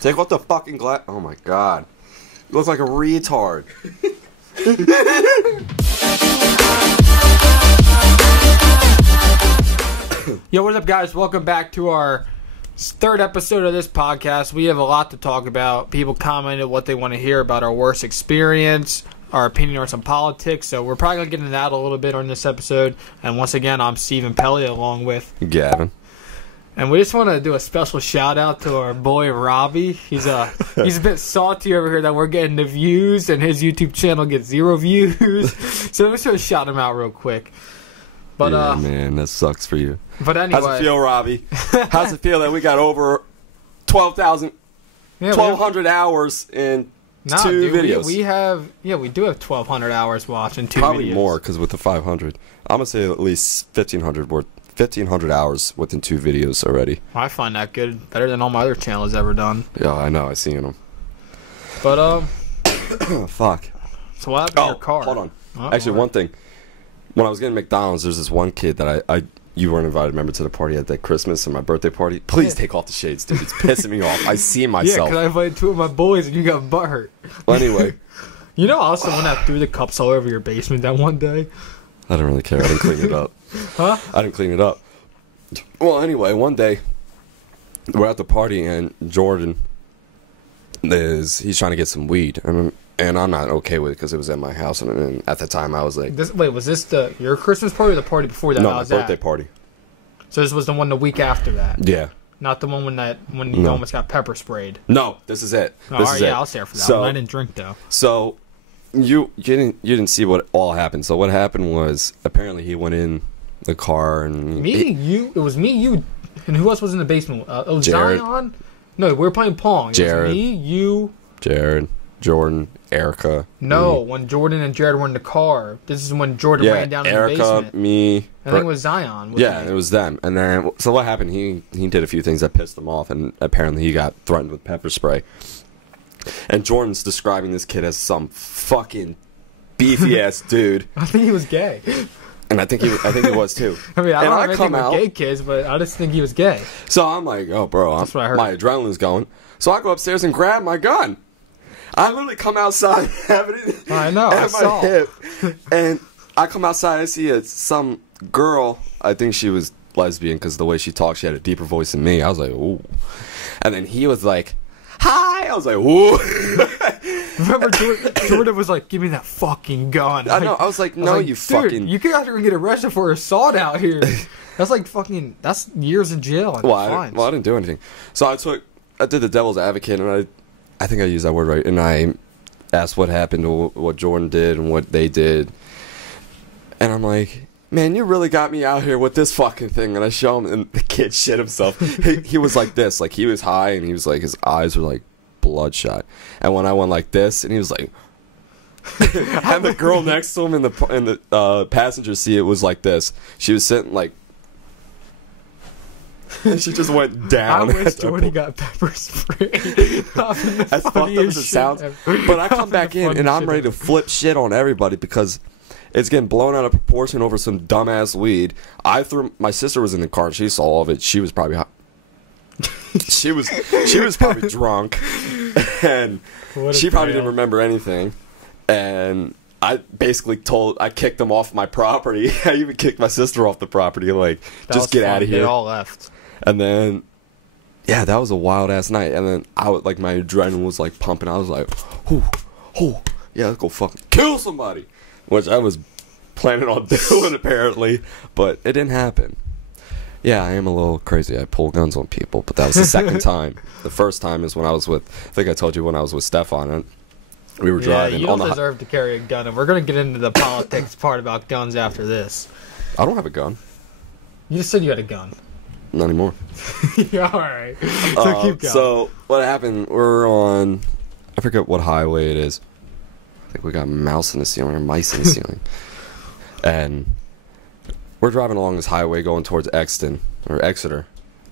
Take off the fucking glass. Oh my god. You look like a retard. Yo, what's up, guys? Welcome back to our third episode of this podcast. We have a lot to talk about. People commented what they want to hear about our worst experience, our opinion on some politics. So we're probably going to get into that a little bit on this episode. And once again, I'm Stephen Pelly along with Gavin. And we just want to do a special shout out to our boy Robbie. He's a bit salty over here that we're getting the views and his YouTube channel gets 0 views. So let's just shout him out real quick. But yeah, man, that sucks for you. But anyway, how's it feel, Robbie? How's it feel that we got over 1,200 hours in two videos? We do have 1,200 hours watched in two videos. Probably more, because with the 500, I'm gonna say at least 1,500 hours within 2 videos already. I find that good, better than all my other channels ever done. Yeah, I know, I've seen them. But fuck. So what happened to your car? Hold on. Actually, one thing. When I was getting McDonald's, there's this one kid that you weren't invited, remember, to the party at that Christmas and my birthday party. Please take off the shades, dude. It's pissing me off. I see myself. Yeah, because I invited 2 of my boys and you got butthurt. Well, anyway. You know, I also went out threw the cups all over your basement that one day. I don't really care. I didn't clean it up. Huh? I didn't clean it up. Well, anyway, one day we're at the party and Jordan he's trying to get some weed, and I'm not okay with it because it was at my house, and at the time I was like, wait, was this your Christmas party or the party before that? No, my birthday party. So this was the one the week after that. Yeah. Not the one when you almost got pepper sprayed. No, this is it. All right, yeah, I was there for that one. I didn't drink though. So you didn't see what all happened. So what happened was apparently he went in the car and it was me, you, and who else was in the basement? It was Jared. Zion. No, we were playing Pong. Jared. It was me, you, Jared, Jordan, Erica. No, me. when Jordan and Jared were in the car. This is when Jordan ran down Erica, in the basement. Me. I think it was Zion. Yeah, it was them. And then, so what happened? He did a few things that pissed him off, and apparently he got threatened with pepper spray. And Jordan's describing this kid as some fucking beefy ass dude. I think he was gay. And I think he was too. I mean, I don't know anything about gay kids, but I just think he was gay. So I'm like, oh, bro, that's what I heard. My adrenaline's going. So I go upstairs and grab my gun. I literally come outside, have it I know, at my hip, and I come outside. I see some girl. I think she was lesbian because the way she talked, she had a deeper voice than me. I was like, ooh. And then he was like, hi. I was like, ooh. Remember, Jordan was like, give me that fucking gun. I know. I was like, no, you fucking. You could actually get arrested for assault out here. That's like fucking. That's years in jail. Well, I didn't do anything. So I did the devil's advocate, and I think I used that word right, and I asked what happened, to what Jordan did, and what they did. And I'm like, man, you really got me out here with this fucking thing. And I show him, and the kid shit himself. He was like this, like he was high, and he was like, his eyes were like bloodshot. And when I went like this, and he was like, and the girl next to him in the passenger seat, it was like this. She was sitting like, and she just went down. I wish Jordan got pepper sprayed. As fucked up as it sounds. But I come back in and I'm ready to flip shit on everybody because it's getting blown out of proportion over some dumbass weed. My sister was in the car and she saw all of it. She was probably she was probably drunk, and she probably didn't remember anything. And I basically I kicked them off my property. I even kicked my sister off the property, like, just get out of here. They all left. And then, yeah, that was a wild ass night. And then my adrenaline was like pumping. I was like, yeah, let's go fucking kill somebody, which I was planning on doing apparently, but it didn't happen. Yeah, I am a little crazy. I pull guns on people, but that was the second time. The first time is when I was with, I think I told you, when I was with Stefan, and we were driving. Yeah, you don't deserve to carry a gun, and we're going to get into the politics part about guns after this. I don't have a gun. You just said you had a gun. Not anymore. Yeah, alright. So keep going. So, what happened, we're on, I forget what highway it is. I think we got mouse in the ceiling, or mice in the ceiling. And we're driving along this highway going towards Exton, or Exeter.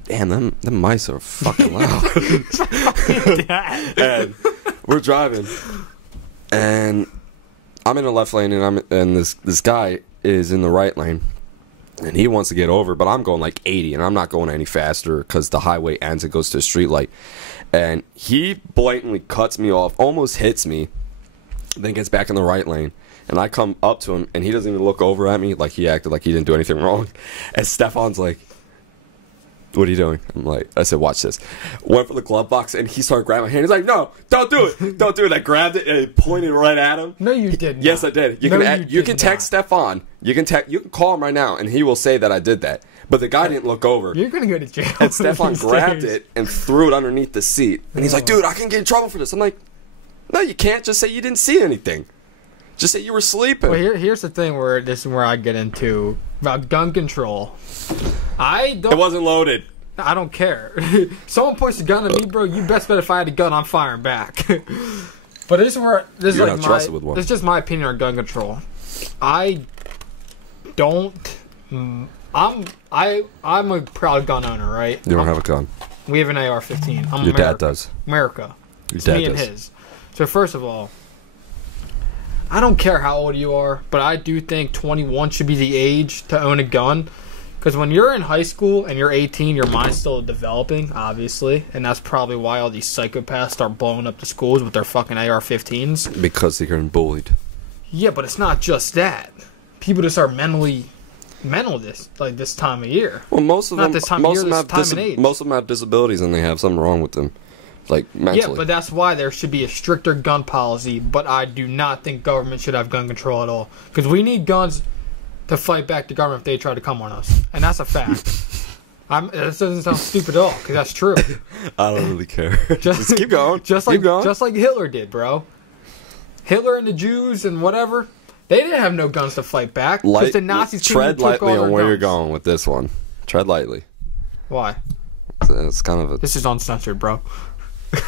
Damn, them mice are fucking loud. And we're driving, and I'm in the left lane, and this guy is in the right lane. And he wants to get over, but I'm going like 80, and I'm not going any faster because the highway ends and goes to a street light. And he blatantly cuts me off, almost hits me, then gets back in the right lane. And I come up to him, and he doesn't even look over at me like he acted like he didn't do anything wrong. And Stefan's like, what are you doing? I'm like, I said, watch this. Went for the glove box, and he started grabbing my hand. He's like, no, don't do it. Don't do it. I grabbed it and pointed right at him. No, you didn't. Yes, I did. You can text Stefan. You can call him right now, and he will say that I did that. But the guy didn't look over. You're going to go to jail. And Stefan grabbed it and threw it underneath the seat. And he's like, dude, I can get in trouble for this. I'm like, no, you can't. Just say you didn't see anything. Just say you were sleeping. Well, here's the thing where this is where I get into about gun control. It wasn't loaded. I don't care. Someone points a gun at me, bro. You best bet if I had a gun, I'm firing back. But this is You're like not trusted with one. This is just my opinion on gun control. I'm a proud gun owner, right? You don't have a gun. We have an AR-15. Your dad does. America. Your It's dad me and does. his. So first of all, I don't care how old you are, but I do think 21 should be the age to own a gun. Because when you're in high school and you're 18, your mind's still developing, obviously. And that's probably why all these psychopaths start blowing up the schools with their fucking AR-15s. Because they're getting bullied. Yeah, but it's not just that. People just are mental this time of year. Well, most of them have disabilities and they have something wrong with them. Like, mentally. Yeah, but that's why there should be a stricter gun policy. But I do not think government should have gun control at all. Because we need guns to fight back the government if they try to come on us. And that's a fact. This doesn't sound stupid at all, because that's true. I don't really care. Just keep going. Just like Hitler did, bro. Hitler and the Jews and whatever, they didn't have no guns to fight back. Because the Nazis tread lightly on where you're going with this one. Tread lightly. Why? It's kind of a... This is uncensored, bro.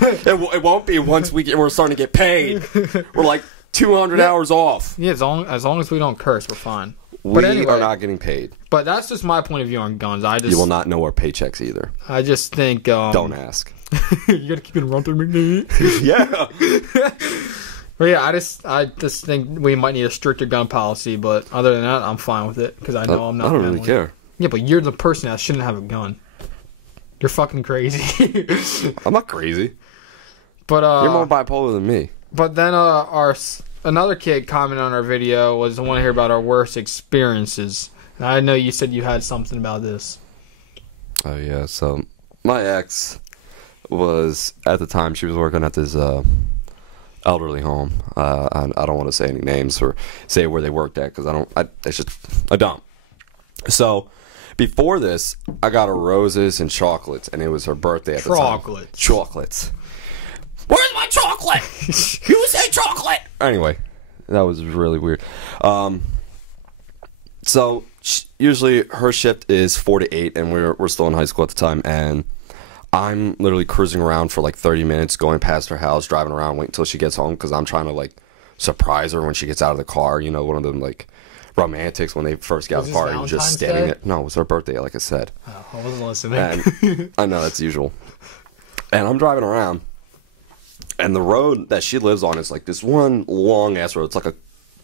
It won't be once we're starting to get paid. We're like 200 hours off. Yeah, as long as we don't curse, we're fine. We are not getting paid. But that's just my point of view on guns. You will not know our paychecks either. I just think... don't ask. You gotta keep it around 30 minutes. Yeah. But yeah, I just think we might need a stricter gun policy. But other than that, I'm fine with it. Because I know I'm not... I don't really care. Yeah, but you're the person that shouldn't have a gun. You're fucking crazy. I'm not crazy. But you're more bipolar than me. But then another kid commented on our video was, I want to hear about our worst experiences. And I know you said you had something about this. Oh yeah, so my ex was, at the time, she was working at this elderly home. I don't want to say any names or say where they worked at because I don't. So before this, I got her roses and chocolates, and it was her birthday at the time. Chocolates. Where's my chocolate? You say chocolate. Anyway, that was really weird. So usually her shift is 4 to 8, and we're still in high school at the time, and I'm literally cruising around for like 30 minutes, going past her house, driving around, waiting until she gets home because I'm trying to like surprise her when she gets out of the car. You know, one of them like romantics when they first get out of the car and just standing there. No, it was her birthday, like I said. Oh, I wasn't listening. And I know that's usual. And I'm driving around. And the road that she lives on is like this one long ass road. It's like a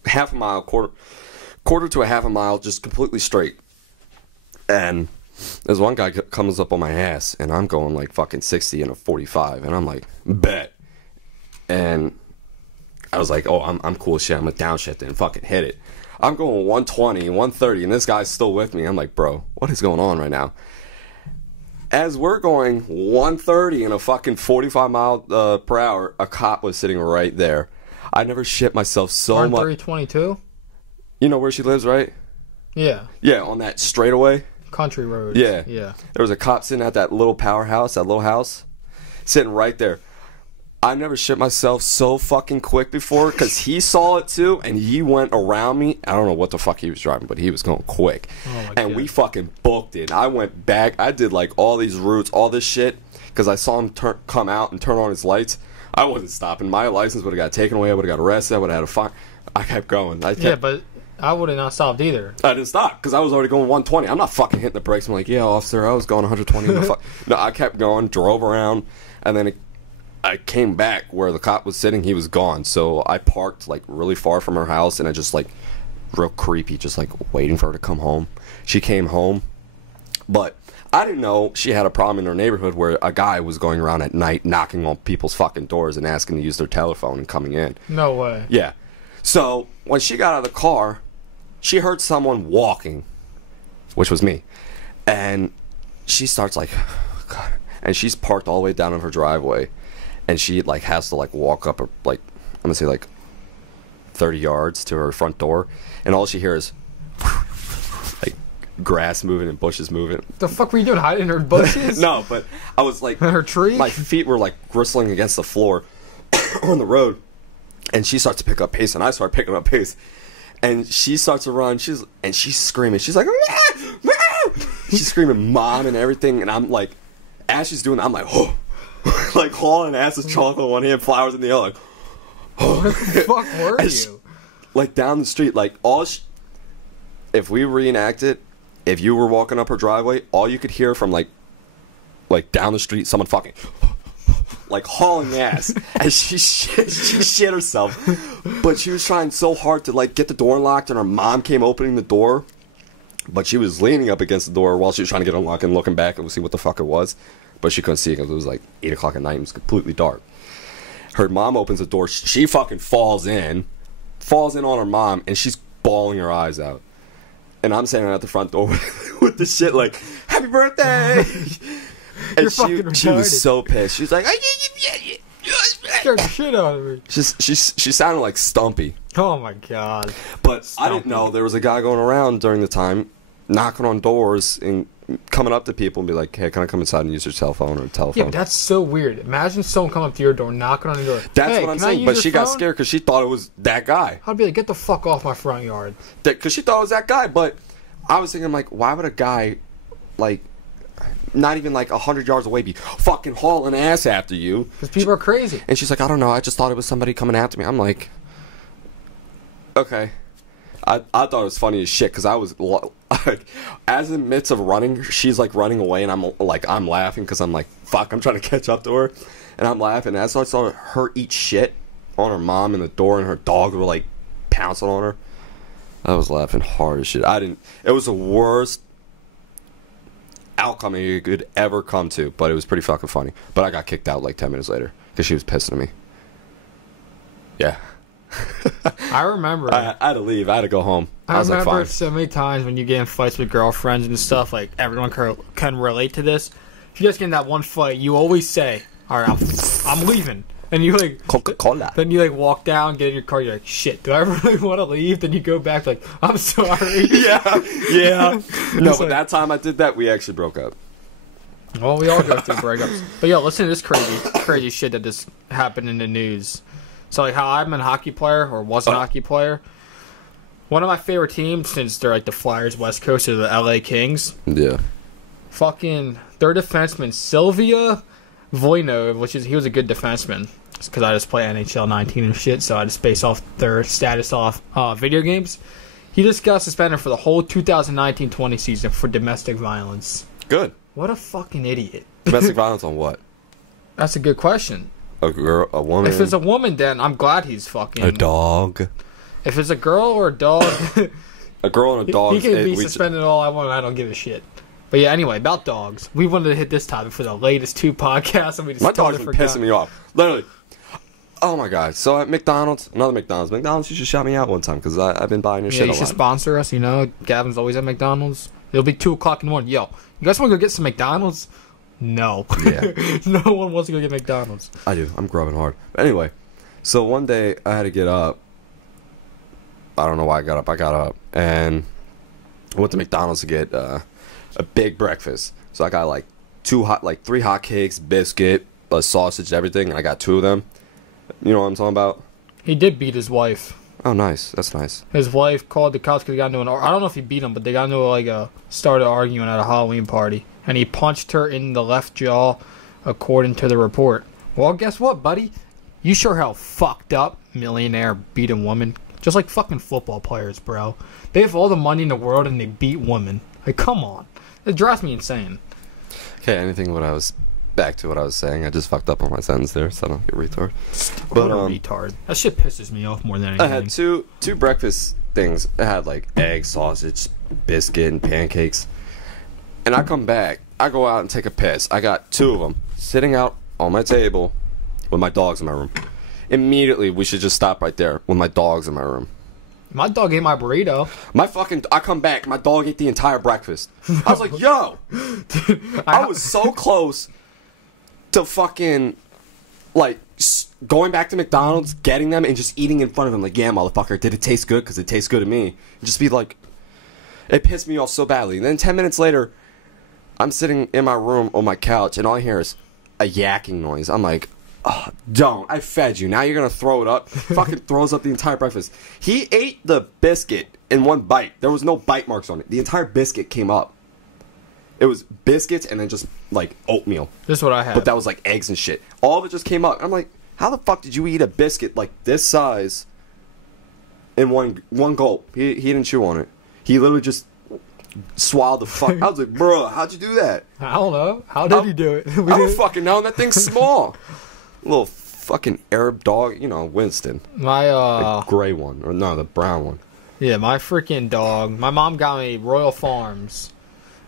half a mile, quarter to a half a mile, just completely straight. And there's one guy comes up on my ass, and I'm going like fucking 60 in a 45, and I'm like, bet. And I was like, oh, I'm cool as shit. I'm gonna downshift it and fucking hit it. I'm going 120, 130, and this guy's still with me. I'm like, bro, what is going on right now? As we're going 130 in a fucking 45 mile per hour, a cop was sitting right there. I never shit myself so much. 322? You know where she lives, right? Yeah. Yeah, on that straightaway. Country road. Yeah. Yeah. There was a cop sitting at that little powerhouse, that little house, sitting right there. I never shit myself so fucking quick before because he saw it too, and he went around me. I don't know what the fuck he was driving, but he was going quick. And we fucking booked it. I went back. I did like all these routes, all this shit, because I saw him come out and turn on his lights. I wasn't stopping. My license would have got taken away. I would have got arrested. I would have had a fine. I kept going. Yeah, but I would have not stopped either. I didn't stop because I was already going 120. I'm not fucking hitting the brakes. I'm like, yeah, officer, I was going 120. No, I kept going, drove around, and then I came back where the cop was sitting. He was gone. So I parked like really far from her house, and I just like real creepy, just like waiting for her to come home. She came home, but I didn't know she had a problem in her neighborhood where a guy was going around at night knocking on people's fucking doors and asking to use their telephone and coming in. No way. Yeah. So when she got out of the car, she heard someone walking, which was me, and she starts like, oh, God, and she's parked all the way down in her driveway, and she like has to like walk up like, I'm gonna say like 30 yards to her front door, and all she hears like grass moving and bushes moving. The fuck were you doing, hiding in her bushes? No, but I was like, her tree? My feet were like bristling against the floor on the road, and she starts to pick up pace, and I start picking up pace, and she starts to run. She's screaming. She's like, "Ah! Ah!" She's screaming mom and everything, and I'm like, as she's doing that, I'm like, oh, like hauling ass with chocolate in one hand, flowers in the other, like, oh. What the fuck were you? Like down the street, like if we reenact it, if you were walking up her driveway, all you could hear from like down the street, someone fucking like hauling ass, and she shit herself, but she was trying so hard to like get the door unlocked, and her mom came opening the door, but she was leaning up against the door while she was trying to get unlocked and looking back and see what the fuck it was, but she couldn't see it because it was like 8 o'clock at night and it was completely dark. Her mom opens the door, she fucking falls in on her mom, and she's bawling her eyes out. And I'm standing at the front door with the shit like, happy birthday! And she was so pissed. She was like, scared the shit out of me. She sounded like Stumpy. Oh my God. But Stumpy. I didn't know there was a guy going around during the time, knocking on doors and coming up to people and be like, hey, can I come inside and use your cell phone or telephone? Yeah, but that's so weird. Imagine someone coming up to your door, knocking on your door. That's hey, what I'm saying. But she got scared because she thought it was that guy. I'd be like, get the fuck off my front yard. Because she thought it was that guy. But I was thinking, like, why would a guy, like, not even like 100 yards away be fucking hauling ass after you? Because people are crazy. And she's like, I don't know. I just thought it was somebody coming after me. I'm like, okay. I thought it was funny as shit because I was like, as in the midst of running, she's like running away, and I'm laughing because I'm like, fuck, I'm trying to catch up to her, and I'm laughing. As I saw her eat shit on her mom in the door, and her dog were like pouncing on her, I was laughing hard as shit. It was the worst outcome you could ever come to, but it was pretty fucking funny. But I got kicked out like 10 minutes later because she was pissing at me. Yeah. I remember. I had to leave. I had to go home. I was remember like, so many times when you get in fights with girlfriends and stuff, like everyone can relate to this. If you guys get in that one fight, you always say, all right, I'm leaving. And you like Coca-Cola. Then you like walk down, get in your car, you're like, shit, do I really want to leave? Then you go back like, I'm sorry. yeah. No, but that time I did that, we actually broke up. Well, we all go through breakups. But yo, listen to this crazy shit that just happened in the news. So like how I'm a hockey player, or was a hockey player. One of my favorite teams, since they're like the Flyers West Coast, are the LA Kings. Yeah. Fucking their defenseman Sylvia Voinov, he was a good defenseman. Because I just play NHL 19 and shit, so I just base off their status off video games. He just got suspended for the whole 2019-20 season for domestic violence. Good. What a fucking idiot. Domestic violence on what? That's a good question. A girl, a woman? If it's a woman, then I'm glad he's fucking... A dog? If it's a girl or a dog... A girl and a dog... He can be suspended all I want, I don't give a shit. But yeah, anyway, about dogs. We wanted to hit this topic for the latest 2 podcasts, and we just My dog's been pissing me off. Literally. Oh my god. So at McDonald's, McDonald's used to shout me out one time because I've been buying your shit a lot. You should sponsor us, you know. Gavin's always at McDonald's. It'll be 2 o'clock in the morning. Yo, you guys want to go get some McDonald's? No. Yeah. No one wants to go get McDonald's. I do. I'm grubbing hard. But anyway, so one day I had to get up. I don't know why I got up. I got up and I went to McDonald's to get a big breakfast. So I got like 3 hot cakes, biscuit, a sausage, everything, and I got 2 of them. You know what I'm talking about? He did beat his wife. Oh, nice. That's nice. His wife called the cops because they got into I don't know if he beat him, but they got into started arguing at a Halloween party. And he punched her in the left jaw, according to the report. Well, guess what, buddy? You sure how fucked up millionaire beating woman. Just like fucking football players, bro. They have all the money in the world and they beat women. Like, come on. It drives me insane. Okay, back to what I was saying. I just fucked up on my sentence there, so I don't get retard. What a retard. That shit pisses me off more than anything. I had two breakfasts things. It had like egg, sausage, biscuit, and pancakes. And I come back. I go out and take a piss. I got 2 of them sitting out on my table with my dogs in my room. Immediately, we should just stop right there with my dogs in my room. My dog ate my burrito. I come back, my dog ate the entire breakfast. I was like, yo! Dude, I was so close to fucking, like, going back to McDonald's, getting them, and just eating in front of them. Like, yeah, motherfucker, did it taste good? Because it tastes good to me. And just be like, it pissed me off so badly. And then 10 minutes later, I'm sitting in my room on my couch, and all I hear is a yakking noise. I'm like, oh, don't. I fed you. Now you're going to throw it up? Fucking throws up the entire breakfast. He ate the biscuit in one bite. There was no bite marks on it. The entire biscuit came up. It was biscuits and then just, like, oatmeal. This is what I had. But that was, like, eggs and shit. All of it just came up. I'm like, how the fuck did you eat a biscuit, like, this size in one gulp? He didn't chew on it. He literally just swallowed the fuck. I was like, bro, how'd you do that? I don't know. How did he do it? I don't fucking know. That thing's small. Little fucking Arab dog, you know, Winston. My the gray one, or no, the brown one. Yeah, my freaking dog. My mom got me Royal Farms,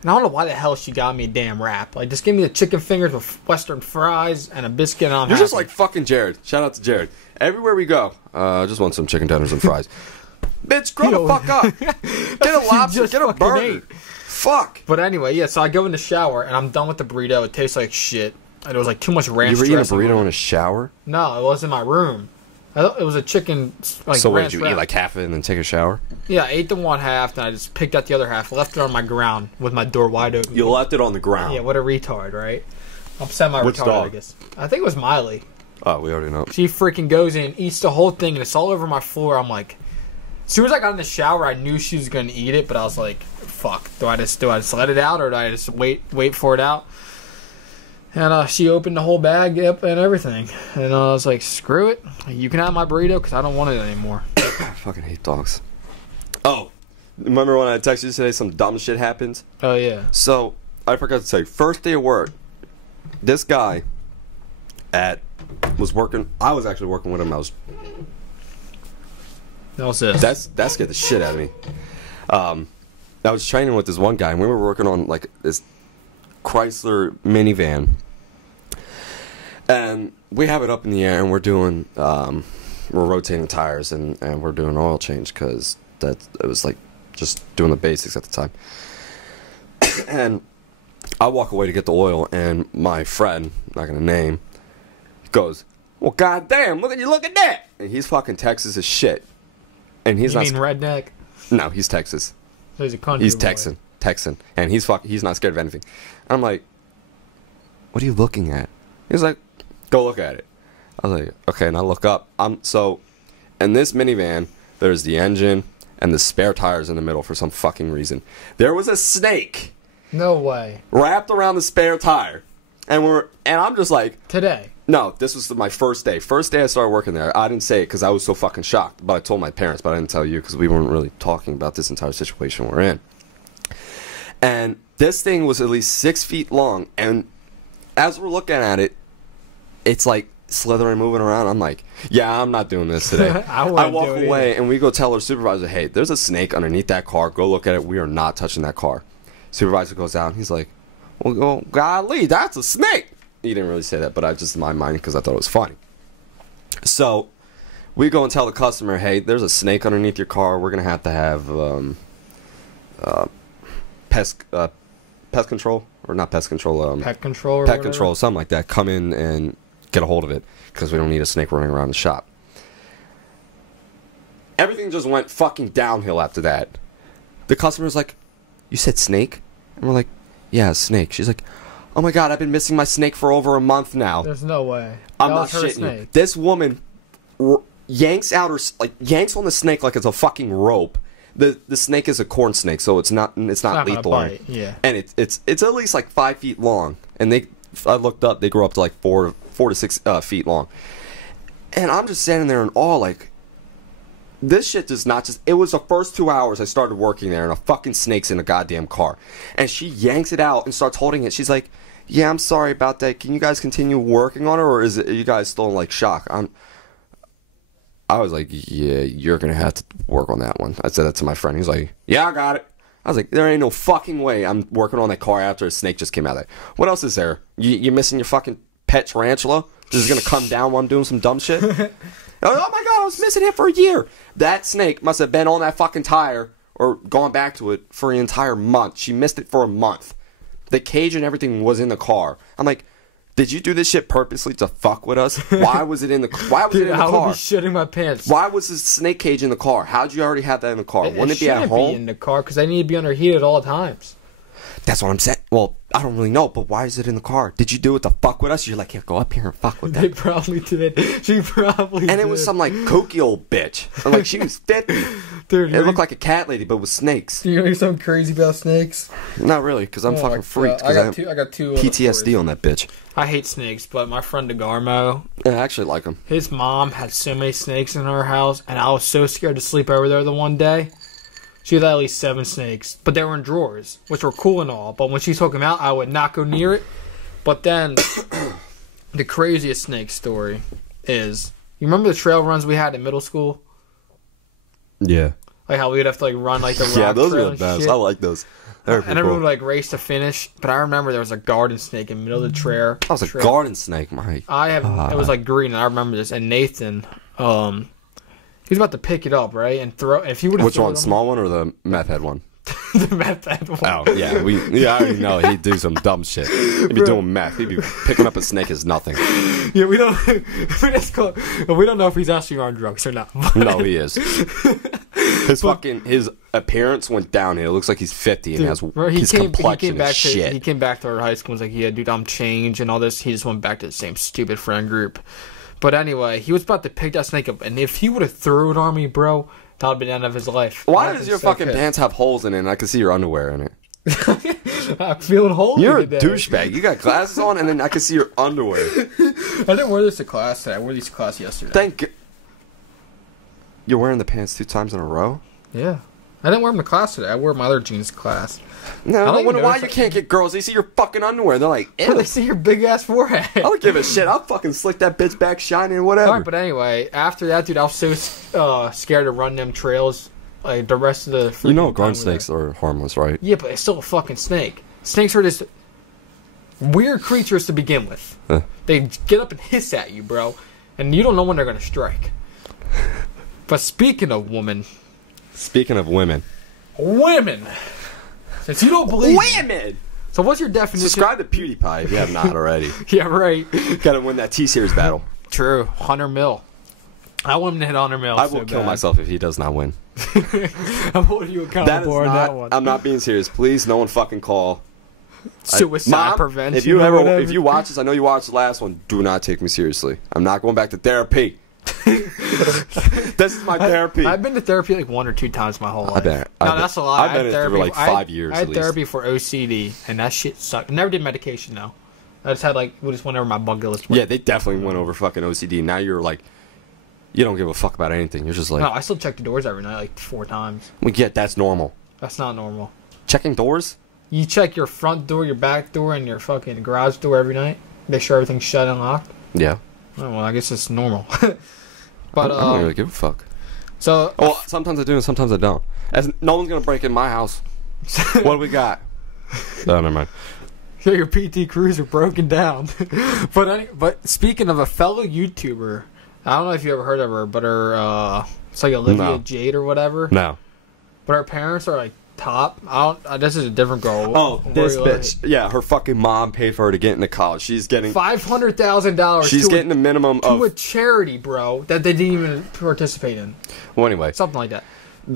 and I don't know why the hell she got me a damn wrap. Like, just give me the chicken fingers with Western fries and a biscuit, and I'm You're happy. Just like fucking Jared. Shout out to Jared. Everywhere we go, I just want some chicken tenders and fries. Bitch, grow the fuck up. Get a lobster. Get a burger. Fuck. But anyway, yeah. So I go in the shower and I'm done with the burrito. It tastes like shit. And it was like too much ranch. You were eating a burrito in a shower? No, it was in my room. It was a chicken. Like, so what did you eat? Like half of it and then take a shower? Yeah, I ate the one half, then I just picked out the other half, left it on my ground with my door wide open. You left it on the ground. Yeah, what a retard, right? I'm semi-retarded, dog? I guess. I think it was Miley. Oh, we already know. She freaking goes in, eats the whole thing, and it's all over my floor. I'm like, as soon as I got in the shower, I knew she was gonna eat it, but I was like, fuck, do I just let it out, or do I just wait for it out? And she opened the whole bag up and everything, and I was like, screw it, you can have my burrito because I don't want it anymore. I fucking hate dogs. Oh, remember when I texted you today? Some dumb shit happened. Oh yeah. So I forgot to say, first day of work, this guy was working. I was actually working with him. That was this. That scared the shit out of me. I was training with this one guy, and we were working on like this Chrysler minivan, and we have it up in the air, and we're doing we're rotating tires, and we're doing oil change because it was like just doing the basics at the time. And I walk away to get the oil, and my friend, not gonna name, goes, "Well, goddamn, look at that!" And he's fucking Texas as shit. And he's you mean redneck? No, he's Texas. So he's a country He's boy. Texan, and he's not scared of anything. And I'm like, "What are you looking at?" He's like, "Go look at it." I was like, "Okay," and I look up. So, in this minivan, there's the engine and the spare tires in the middle for some fucking reason. There was a snake No way. wrapped around the spare tire, and I'm just like, Today. no, this was my first day. First day I started working there. I didn't say it because I was so fucking shocked. But I told my parents, but I didn't tell you because we weren't really talking about this entire situation we're in. And this thing was at least 6 feet long. And as we're looking at it, it's like slithering, moving around. I'm like, yeah, I'm not doing this today. I walk away and we go tell our supervisor, hey, there's a snake underneath that car. Go look at it. We are not touching that car. Supervisor goes out and he's like, well, golly, that's a snake. He didn't really say that, but I just in my mind because I thought it was funny. So we go and tell the customer, hey, there's a snake underneath your car. We're gonna have pest control, or not pest control, pet control, pet control, something like that. Come in and get a hold of it because we don't need a snake running around the shop. Everything just went fucking downhill after that. The customer's like, you said snake? And we're like, yeah, snake. She's like, oh my god, I've been missing my snake for over a month now. There's no way. I'm not shitting you. This woman yanks out yanks on the snake like it's a fucking rope. The snake is a corn snake, so it's not lethal. Bite. Yeah. And it's at least like 5 feet long. And I looked up, they grow up to like 4 to 6 feet long. And I'm just standing there in awe, like, this shit does not just... It was the first 2 hours I started working there, and a fucking snake's in a goddamn car. And she yanks it out and starts holding it. She's like, yeah, I'm sorry about that. Can you guys continue working on it, or are you guys still in, like, shock? I was like, yeah, you're going to have to work on that one. I said that to my friend. He's like, yeah, I got it. I was like, there ain't no fucking way I'm working on that car after a snake just came out of there. What else is there? You missing your fucking pet tarantula? This is going to come down while I'm doing some dumb shit? Oh my God, I was missing it for a year. That snake must have been on that fucking tire or gone back to it for an entire month. She missed it for a month. The cage and everything was in the car. I'm like, did you do this shit purposely to fuck with us? Why was it in the car? I would be shitting my pants. Why was the snake cage in the car? How'd you already have that in the car? Wouldn't it be at home? Be in the car because they need to be under heat at all times. That's what I'm saying. Well, I don't really know, but why is it in the car? Did you do it to fuck with us? You're like, yeah, go up here and fuck with that. They probably did. She probably did. And it was some, like, kooky old bitch. I'm like, she was 50. Dude, it looked like a cat lady, but with snakes. Do you know something crazy about snakes? Not really, because I'm fucking freaked. I got two PTSD on that bitch. I hate snakes, but my friend DeGarmo... Yeah, I actually like them. His mom had so many snakes in her house, and I was so scared to sleep over there the one day. She had at least 7 snakes, but they were in drawers, which were cool and all. But when she took them out, I would not go near it. But then, the craziest snake story is, you remember the trail runs we had in middle school? Yeah. Like how we would have to like run like the rock yeah, those trail are the best. shit. I like those. And everyone would like race to finish. But I remember there was a garden snake in the middle of the trail. That was a garden snake, Mike. It was like green, and I remember this. And Nathan, he was about to pick it up, right, and throw. If he would have which one, small one or the meth head one? The meth head one. Oh yeah, I already know he'd do some dumb shit. He'd be doing meth. He'd be picking up a snake as nothing. Yeah, we don't know if he's actually on drugs or not. No, he is. His appearance went downhill. It looks like he's 50 and his complexion is shit. He came back to our high school and was like, yeah, dude, I'm changed and all this. He just went back to the same stupid friend group. But anyway, he was about to pick that snake up, and if he would have threw it on me, bro, that would have been the end of his life. Why does your fucking pants have holes in it and I can see your underwear in it? I'm feeling holy. You're a douchebag. You got glasses on and then I can see your underwear. I didn't wear this to class today. I wore these to class yesterday. You're wearing the pants 2 times in a row? Yeah. I didn't wear them to class today. I wore my other jeans to class. No, I wonder why you can't get girls. They see your fucking underwear. They're like, ew. They see your big ass forehead. I don't give a shit. I'll fucking slick that bitch back shiny or whatever. Alright, but anyway, after that, dude, I was so scared to run them trails. Like, the rest of the... You know garden snakes are harmless, right? Yeah, but it's still a fucking snake. Snakes are just weird creatures to begin with. They get up and hiss at you, bro. And you don't know when they're going to strike. But speaking of women... Speaking of women... Women! Since you don't believe women! Me, so what's your definition? Subscribe to PewDiePie if you have not already. Yeah, right. Gotta win that T-Series battle. True. 100 mil. I want him to hit 100 mil. I will kill myself if he does not win. I'm holding you accountable on that one. I'm not being serious. Please, no one fucking call. Suicide prevention. If you watch this, I know you watched the last one. Do not take me seriously. I'm not going back to therapy. This is my therapy. I've been to therapy like 1 or 2 times my whole life. That's a lot. I've been there for like 5 years. I had therapy for OCD, and that shit sucked. Never did medication though. I just had we just went over my bucket list. Yeah, they definitely went over fucking OCD. Now you're like, you don't give a fuck about anything. You're just like, no, I still check the doors every night like 4 times. We get that's normal. That's not normal. Checking doors? You check your front door, your back door, and your fucking garage door every night. Make sure everything's shut and locked. Yeah. Oh, well, I guess it's normal. But I don't really give a fuck. So, well, sometimes I do and sometimes I don't. As no one's gonna break in my house. What do we got? Oh, never mind. Yeah, your PT Cruiser broken down. But speaking of a fellow YouTuber, I don't know if you ever heard of her, but her it's like Olivia Jade or whatever. No. But her parents are like top. This is a different girl. Oh, this bitch. Yeah, her fucking mom paid for her to get into college. She's getting $500,000. She's getting a minimum to a charity, bro, that they didn't even participate in. Well, anyway, something like that.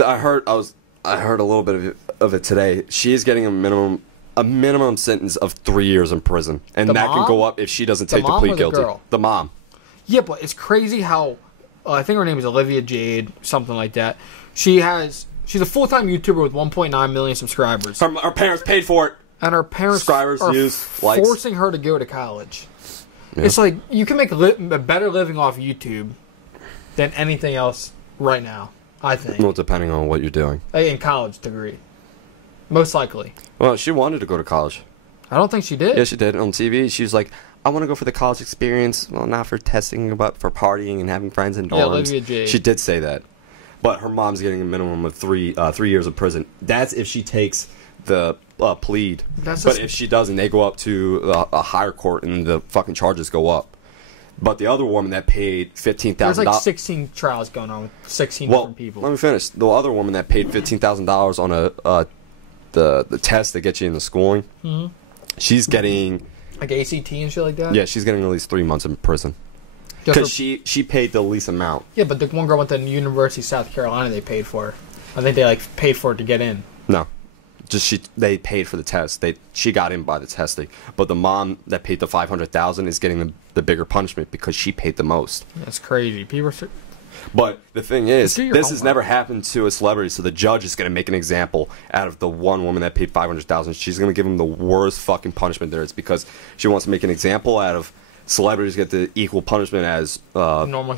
I heard a little bit of it today. She's getting a minimum sentence of 3 years in prison, and that can go up if she doesn't take the plea guilty. The mom. Yeah, but it's crazy how I think her name is Olivia Jade, something like that. She's a full-time YouTuber with 1.9 million subscribers. Her parents paid for it. And her parents are forcing her to go to college. Yeah. It's like, you can make a better living off YouTube than anything else right now, I think. Well, depending on what you're doing. In college degree. Most likely. Well, she wanted to go to college. I don't think she did. Yeah, she did. On TV, she was like, I want to go for the college experience. Well, not for testing, but for partying and having friends in dorms. Yeah, Olivia Jade. She did say that. But her mom's getting a minimum of 3 years of prison. That's if she takes the plead. But if she doesn't, they go up to a higher court and the fucking charges go up. But the other woman that paid $15,000. There's like 16 trials going on with 16 different people. Let me finish. The other woman that paid $15,000 on the test that gets you into schooling, she's getting like ACT and shit like that. Yeah, she's getting at least 3 months in prison because she paid the least amount. Yeah, but the one girl went to University of South Carolina. They paid for her. I think they like paid for it to get in. No. They paid for the test. She got in by the testing, but the mom that paid the $500,000 is getting the bigger punishment because she paid the most. That's crazy. But the thing is, this has never happened to a celebrity, so the judge is going to make an example out of the one woman that paid $500,000. She's going to give him the worst fucking punishment there is because she wants to make an example out of celebrities get the equal punishment as normal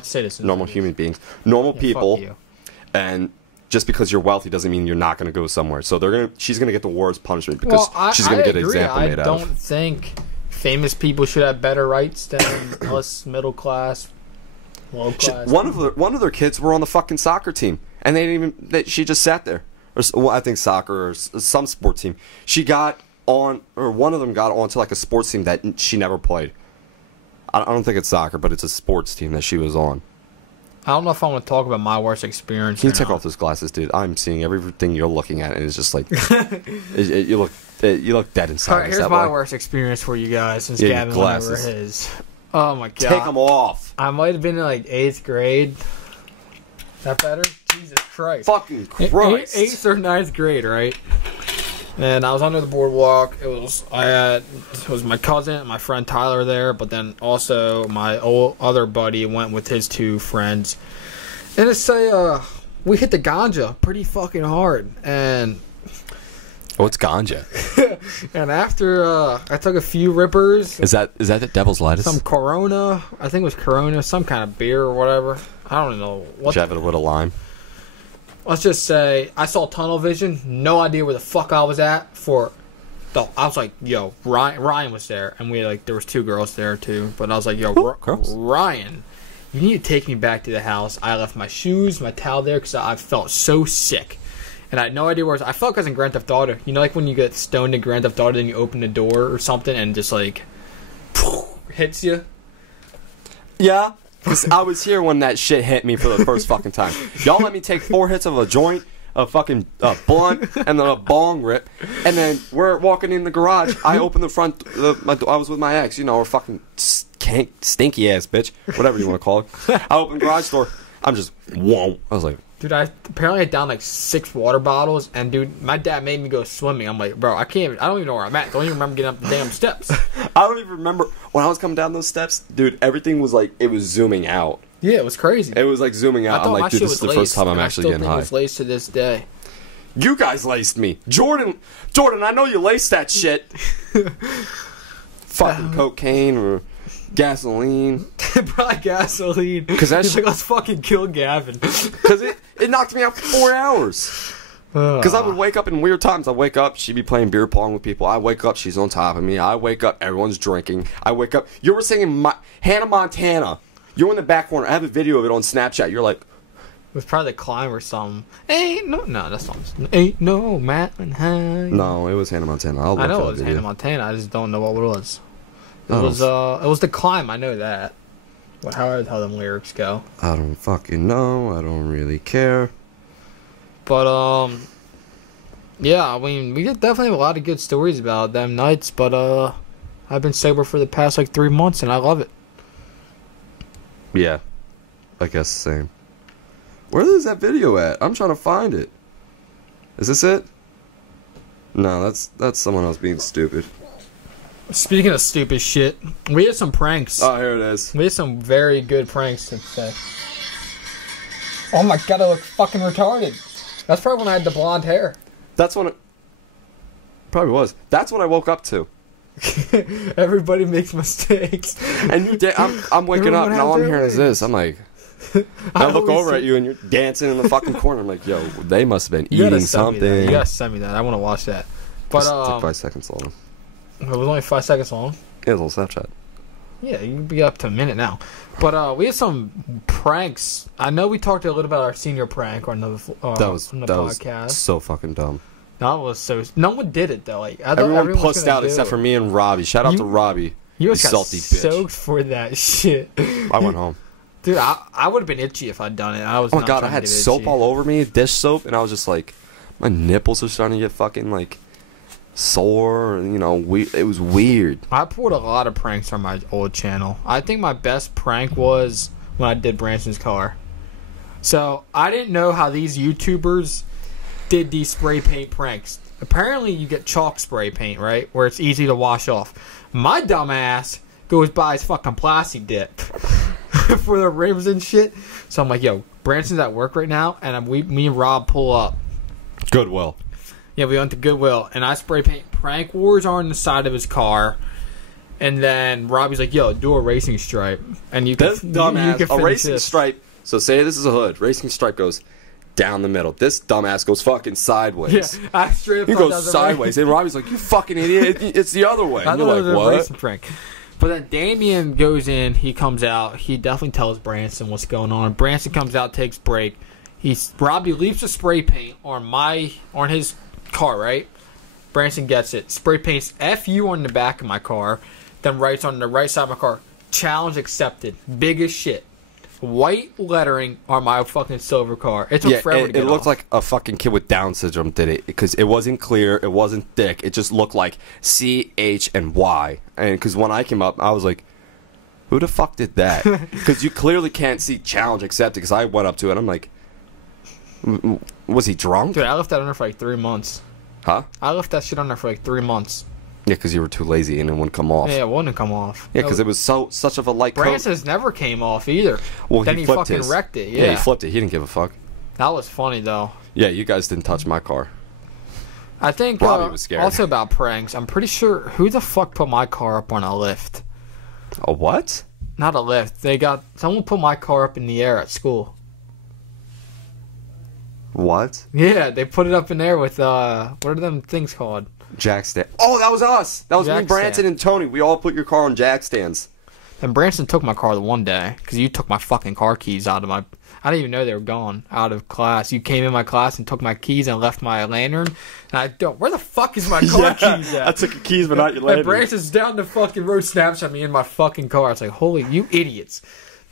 citizens, normal human beings, normal people, and. Just because you're wealthy doesn't mean you're not going to go somewhere. So she's going to get the worst punishment because she's going to get an example made out of. I don't think famous people should have better rights than us middle class, low class. One of their kids were on the fucking soccer team, and they didn't even. She just sat there. I think soccer or some sport team. She got on, or one of them got onto like a sports team that she never played. I don't think it's soccer, but it's a sports team that she was on. I don't know if I want to talk about my worst experience. Can you take off those glasses, dude? I'm seeing everything you're looking at, and it's just like you look dead inside. All right, here's my worst experience for you guys since Gavin went over his. Oh my god! Take them off. I might have been in like 8th grade. Is that better? Jesus Christ! Fucking Christ! 8th or 9th grade, right? And I was under the boardwalk. It was my cousin and my friend Tyler there, but then also my other buddy went with his 2 friends. And we hit the ganja pretty fucking hard. And what's ganja? And after I took a few rippers. Is that the devil's lettuce? Some Corona. I think it was Corona, some kind of beer or whatever. I don't know. Did you have it with a lime? Let's just say I saw tunnel vision. No idea where the fuck I was at. I was like, yo, Ryan was there, and there was 2 girls there too. But I was like, yo, Ryan, you need to take me back to the house. I left my shoes, my towel there because I felt so sick, and I had no idea where I felt. Because in Grand Theft Auto, you know, like when you get stoned in Grand Theft Auto, then you open the door or something, and just like hits you. Yeah. Because I was here when that shit hit me for the first fucking time. Y'all let me take 4 hits of a joint, a fucking blunt, and then a bong rip. And then we're walking in the garage. I opened the front. I was with my ex, you know, a fucking stinky ass bitch, whatever you want to call it. I opened the garage door. I'm just, whoa. I was like, dude, I apparently had down like 6 water bottles, and dude, my dad made me go swimming. I'm like, bro, I don't even know where I'm at. Don't even remember getting up the damn steps. I don't even remember when I was coming down those steps, dude. Everything was like it was zooming out. Yeah, it was crazy. It was like zooming out. I'm like, dude, this is the first time I'm actually getting high. I still think it was laced to this day. You guys laced me, Jordan. I know you laced that shit. Fucking cocaine or gasoline. Probably gasoline. Because that's like, let's fucking kill Gavin. Because it knocked me out for 4 hours. Because I would wake up in weird times. I wake up, she'd be playing beer pong with people. I wake up, she's on top of me. I wake up, everyone's drinking. I wake up, you were singing Hannah Montana. You're in the back corner. I have a video of it on Snapchat. You're like, it was probably the Climb or something. No, that's not. Ain't no mountain high. No, it was Hannah Montana. I know it was Hannah Montana. I just don't know what it was. It was the Climb. I know that. But how them lyrics go? I don't fucking know. I don't really care. But yeah, I mean, we definitely have a lot of good stories about them nights. But I've been sober for the past like 3 months, and I love it. Yeah, I guess the same. Where is that video at? I'm trying to find it. Is this it? No, that's someone else being stupid. Speaking of stupid shit, we had some pranks. Oh, here it is. We had some very good pranks today. Oh my god, I look fucking retarded. That's probably when I had the blonde hair. That's when it probably was. That's what I woke up to. Everybody makes mistakes. And I'm waking up and all I'm hearing is this. I'm like, I look over at you and you're dancing in the fucking corner. I'm like, yo, they must have been eating something. You gotta send me that. I want to watch that. But it took 5 seconds long. It was only 5 seconds long. Yeah, a little Snapchat. Yeah, you can be up to a minute now. But we had some pranks. I know we talked a little about our senior prank on the podcast. Was so fucking dumb. That was so. No one did it though. Like everyone pussed out except for me and Robbie. Shout out to Robbie. You got salty soaked bitch. for that shit. I went home. Dude, I would have been itchy if I'd done it. Oh my god, I had soap all over me, dish soap, and I was just like, my nipples are starting to get fucking like sore. You know, it was weird. I pulled a lot of pranks on my old channel. I think my best prank was when I did Branson's car. So I didn't know how these YouTubers did these spray paint pranks. Apparently, you get chalk spray paint, right, where it's easy to wash off. My dumb ass goes buys fucking plastic dip for the rims and shit. So I'm like, yo, Branson's at work right now, and me and Rob pull up. Goodwill. Yeah, we went to Goodwill, and I spray paint prank wars on the side of his car. And then Robbie's like, yo, do a racing stripe. And you can, this dumbass, you can a racing this. Stripe. So say this is a hood. Racing stripe goes down the middle. This dumbass goes fucking sideways. Yeah, I straight up he goes sideways. And Robbie's like, you fucking idiot. It's the other way. And you're like, what? Racing prank. But then Damien goes in. He comes out. He definitely tells Branson what's going on. Branson comes out, takes break. Robbie leaves the spray paint on his car, right? Branson gets it. Spray paints FU on the back of my car. Then writes on the right side of my car, challenge accepted. Big as shit. White lettering on my fucking silver car. It took forever to get it looked off. like a fucking kid with Down syndrome did it because it wasn't clear, it wasn't thick. It just looked like C, H, and Y. And because when I came up, I was like, who the fuck did that? Because you clearly can't see challenge accepted. Because I went up to it, I'm like, was he drunk? Dude, I left that on there for like 3 months. Huh? I left that shit on there for like 3 months. Yeah, because you were too lazy and it wouldn't come off. Yeah, it wouldn't come off. Yeah, because it was such of a light coat. Branson's never came off either. Well, then he fucking his. wrecked it. Yeah, he flipped it. He didn't give a fuck. That was funny though. Yeah, you guys didn't touch my car. I think Robbie was scared. Also about pranks, I'm pretty sure who the fuck put my car up on a lift? A what? Not a lift. Someone put my car up in the air at school. What? Yeah, they put it up in there with what are them things called? Jack stand. Oh, that was us. That was Jack me, Branson, stand. and Tony. We all put your car on jack stands. And Branson took my car the one day because you took my fucking car keys out of my. I didn't even know they were gone out of class. You came in my class and took my keys and left my lantern. And I don't. Where the fuck is my car keys at? I took your keys, but not your lantern. And Branson's down the fucking road, snaps at me in my fucking car. It's like, holy, you idiots.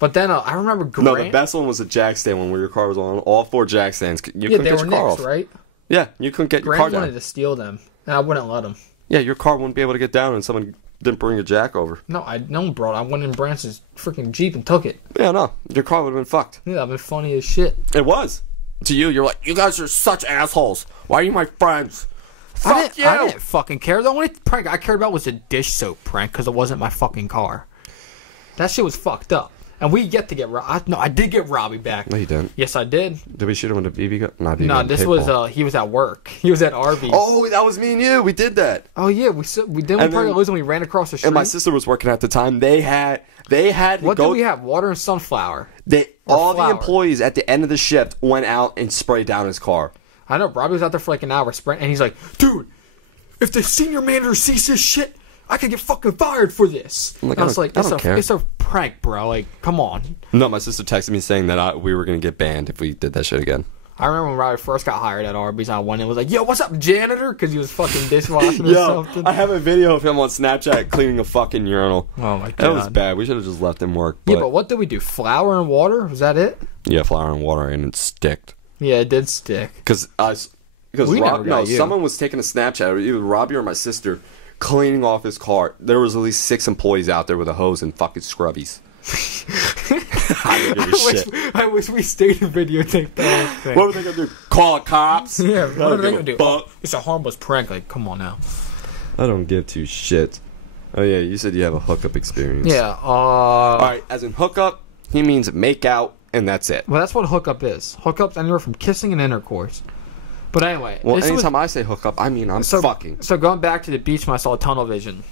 But then I remember Grant. No, the best one was a jack stand one where your car was on all 4 jack stands. You couldn't they get were your car next, off. right? Yeah, you couldn't get your Grant car wanted down. to steal them, and I wouldn't let him. Yeah, your car wouldn't be able to get down and someone didn't bring a jack over. No one brought it. I went in Branson's freaking Jeep and took it. Yeah, no. Your car would have been fucked. Yeah, that'd been funny as shit. It was. To you, you're like, you guys are such assholes. Why are you my friends? Fuck you. I didn't fucking care. The only prank I cared about was a dish soap prank because it wasn't my fucking car. That shit was fucked up. And we get to get no, I did get Robbie back. No, you didn't. Yes, I did. Did we shoot him with a BB gun? Not BB No, gun, this paintball. was he was at work. He was at Arby's. Oh, that was me and you. We did that. Oh yeah, we probably lose when we ran across the street. And my sister was working at the time. They had what did we have? Water and sunflower. All flour. the employees at the end of the shift went out and sprayed down his car. I know Robbie was out there for like an hour spraying, and he's like, dude, if the senior manager sees this shit, I could get fucking fired for this. I'm like, I was like, I don't care. It's a prank, bro. Like, come on. No, my sister texted me saying that we were going to get banned if we did that shit again. I remember when Robbie first got hired at Arby's, I went in and was like, yo, what's up, janitor? Because he was fucking dishwashing or something. I have a video of him on Snapchat cleaning a fucking urinal. Oh, my God. That was bad. We should have just let him work. Yeah, but what did we do? Flour and water? Was that it? Yeah, flour and water, and it sticked. Yeah, it did stick. Because someone was taking a Snapchat, either Robbie or my sister, cleaning off his car. There was at least 6 employees out there with a hose and fucking scrubbies. I wish we stayed and videotaped that whole thing. What were they gonna do? Call the cops? Yeah, what are they gonna do? Oh, it's a harmless prank. Like, come on now. I don't give 2 shits. Oh yeah, you said you have a hookup experience. Yeah. All right, as in hookup, he means make out, and that's it. Well, that's what hookup is. Hookup's anywhere from kissing and intercourse. But anyway. Well, anytime I say hookup, I mean I'm fucking. So going back to the beach when I saw tunnel vision.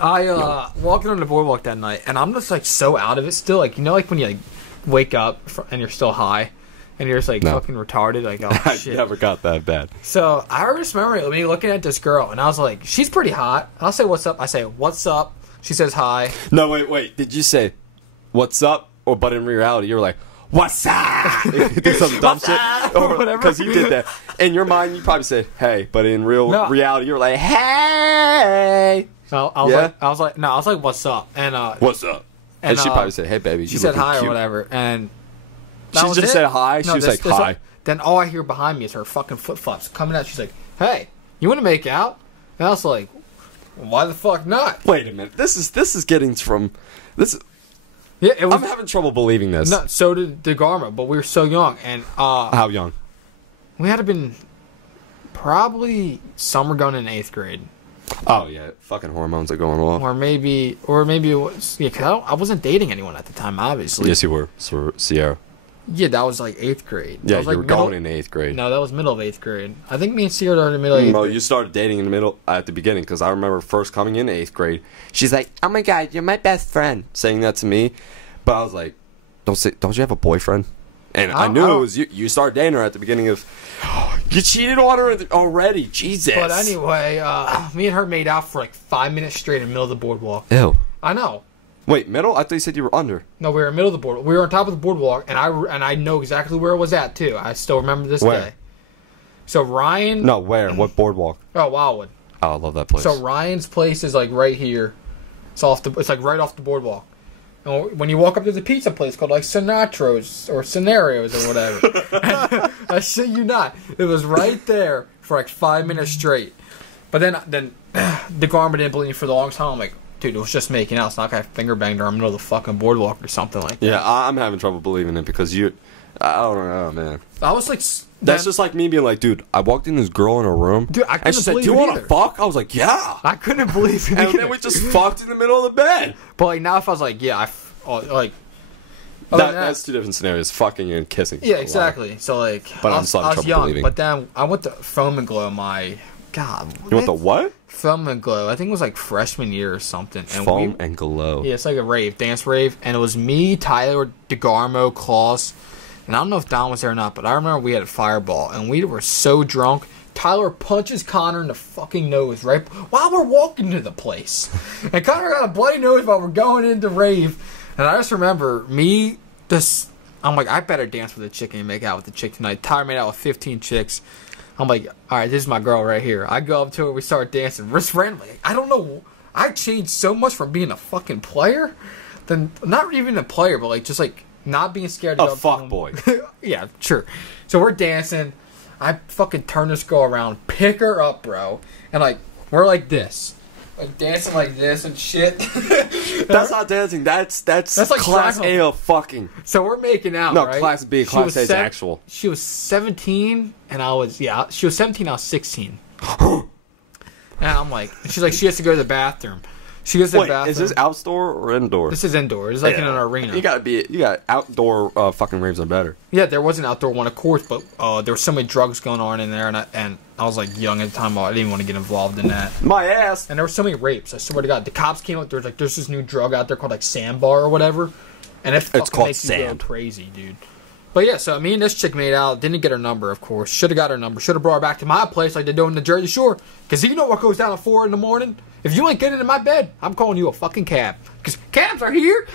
I walking on the boardwalk that night, and I'm just like so out of it still. Like, you know, like when you like wake up and you're still high, And you're just like No. fucking retarded. Like, oh I shit. never got that bad. So I just remember me looking at this girl, and I was like, she's pretty hot. And I'll say, what's up? I say, what's up? She says hi. No, wait. Did you say, what's up? Or, but in reality, you were like, what's up? Do some dumb What's shit. up? Or Whatever. because you did that. In your mind, you probably said, hey. But in reality, you were like, hey. So I was like, what's up? And What's up? And she probably said, hey, baby. She said hi cute. or whatever. And She just said hi. She was like, hi. Then all I hear behind me is her fucking flip flops coming out. She's like, hey, you want to make out? And I was like, why the fuck not? Wait a minute. This is getting from this. Yeah, it was. I'm having trouble believing this. No, so did DeGarmo, but we were so young, and How young? we had to been probably somewhere going in 8th grade, Oh yeah, fucking hormones are going off. or maybe it was. Yeah, 'cause I wasn't dating anyone at the time, obviously. Yes, you were, Sierra. Yeah, that was like 8th grade. Yeah, That was you like were middle- going in 8th grade. No, that was middle of 8th grade. I think me and Sierra are in the middle of 8th No, grade. you started dating in the middle at the beginning because I remember first coming in 8th grade. She's like, "Oh my god, you're my best friend," saying that to me. But I was like, "Don't you have a boyfriend?" And I knew it was you. You started dating her at the beginning of. You cheated on her already, Jesus. But anyway, me and her made out for like 5 minutes straight in the middle of the boardwalk. Ew. I know. Wait, middle? I thought you said you were under. No, we were in the middle of the boardwalk. We were on top of the boardwalk, and I know exactly where it was at too. I still remember this Where? day. So Ryan. No, where? What boardwalk? Oh, Wildwood. Oh, I love that place. So Ryan's place is like right here. It's like right off the boardwalk. And when you walk up to the pizza place called like Sinatro's or Scenarios or whatever, I shit you not, it was right there for like 5 minutes straight. But then DeGarmo didn't believe me for the longest time. I'm like, dude, it was just making out. It's not like I finger banged her in the middle of the fucking boardwalk or something like that. Yeah, I'm having trouble believing it because you. I don't know, man. I was like, That's just like me being like, dude, I walked in this girl in her room. Dude, I and couldn't she said, believe do you it want to either. fuck? I was like, yeah. I couldn't believe it. And either. then we just fucked in the middle of the bed. But like now, if I was like, yeah, That's two different scenarios, fucking and kissing. Yeah, exactly. So like, But I I'm was, still having I was trouble young, believing. but then I went to Foam and Glow. You want the what? Foam and Glow. I think it was like freshman year or something. And Foam and glow. Yeah, it's like a dance rave, and it was me, Tyler, DeGarmo, Klaus, and I don't know if Don was there or not, but I remember we had a fireball, and we were so drunk. Tyler punches Connor in the fucking nose right while we're walking to the place, and Connor got a bloody nose while we're going into rave. And I just remember I'm like, I better dance with a chick and make out with the chick tonight. Tyler made out with 15 chicks. I'm like, all right, this is my girl right here. I go up to her, we start dancing. Just randomly. I don't know. I changed so much from being a fucking player, than not even a player, but like just like not being scared to go A up to fuck them. boy. Yeah, sure. So we're dancing. I fucking turn this girl around, pick her up, bro, and like we're like this, like dancing like this and shit. That's not dancing. That's like class triangle. A of fucking. So we're making out. No, right? class B. She Class was A is actual. She was 17, and she was 17. I was 16. And I'm like, she's like, she has to go to the bathroom. She goes to the Wait, bathroom. is this outdoor or indoor? This is indoor. It's like in an arena. You got outdoor fucking raves are better. Yeah, there was an outdoor one, of course, but there was so many drugs going on in there, and I was like young at the time. I didn't even want to get involved in that. My ass. And there were so many rapes. I swear to God, the cops came up. There's this new drug out there called like Sandbar or whatever, and it fucking called makes you sand. go crazy, dude. But yeah, so me and this chick made out. Didn't get her number, of course. Should have got her number. Should have brought her back to my place like they do in the Jersey Shore. Because you know what goes down at 4 in the morning? If you ain't getting in my bed, I'm calling you a fucking cab. Because cabs are here.